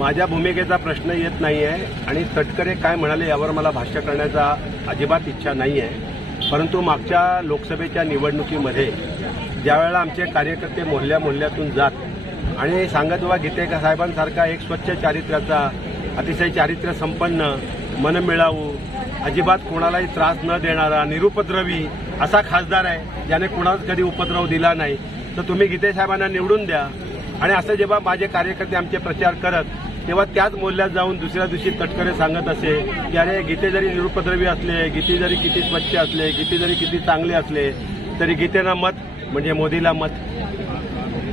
माझ्या भूमिकेचा प्रश्न येत नाही आहे आणि तटकरे काय म्हणाले यावर मला भाष्य करण्याचा अजिबात इच्छा नाही आहे परंतु मागच्या लोकसभेच्या निवडणुकीमध्ये ज्यावेळेला आमचे कार्यकर्ते मोहल्ल्या मोहल्ल्यातून जात आणि सांगत बाबा गीते साहेबांसारखा एक स्वच्छ चारित्र्याचा अतिशय चारित्र्य संपन्न मनमिळावू अजिबात कोणालाही त्रास न देणारा निरुपद्रवी असा खासदार आहे ज्याने कुणालाच कधी उपद्रव दिला नाही. तर तुम्ही गीते साहेबांना निवडून द्या. आणि असं जेव्हा माझे कार्यकर्ते आमचे प्रचार करत तेव्हा त्याच मोहल्ल्यात जाऊन दुसऱ्या दिवशी तटकरे सांगत असे की अरे गीते जरी निरुपद्रवी असले गीते जरी किती स्वच्छ असले गीते जरी किती चांगले असले तरी गीतेनं मत म्हणजे मोदीला मत.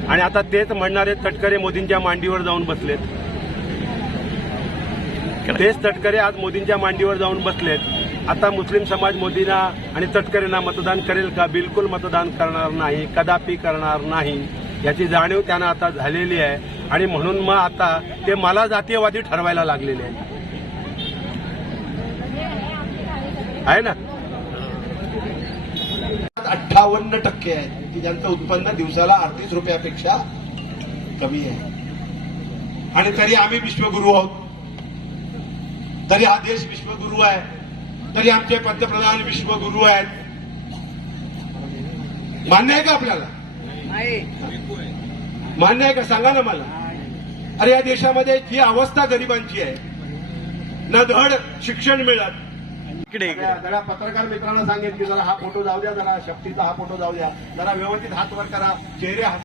आणि आता तेच म्हणणारे तटकरे मोदींच्या मांडीवर जाऊन बसलेत. तेच तटकरे आज मोदींच्या मांडीवर जाऊन बसलेत. आता मुस्लिम समाज मोदींना आणि तटकरेंना मतदान करेल का? बिलकुल मतदान करणार नाही कदापि करणार नाही याची जाणीव त्यांना आता झालेली आहे. आणि म्हणून मग आता ते मला जातीयवादी ठरवायला लागलेले आहे आहे ना? अठ्ठावन्न टक्के आहे की ज्यांचं उत्पन्न दिवसाला अडतीस रुपयापेक्षा कमी आहे. आणि तरी आम्ही विश्वगुरू आहोत. तरी हा देश विश्वगुरू आहे. तरी आमचे पंतप्रधान विश्वगुरू आहेत. मान्य आहे का आपल्याला? मान्य आहे का? सांगा ना मला. अरे या देशामध्ये जी अवस्था गरिबांची आहे. न धड शिक्षण मिळत. इकडे जरा जरा पत्रकार मित्रांना सांगेन की जरा हा फोटो जाऊ द्या जरा शक्तीचा हा फोटो जाऊ द्या. जरा व्यवस्थित हात वर करा. चेहरे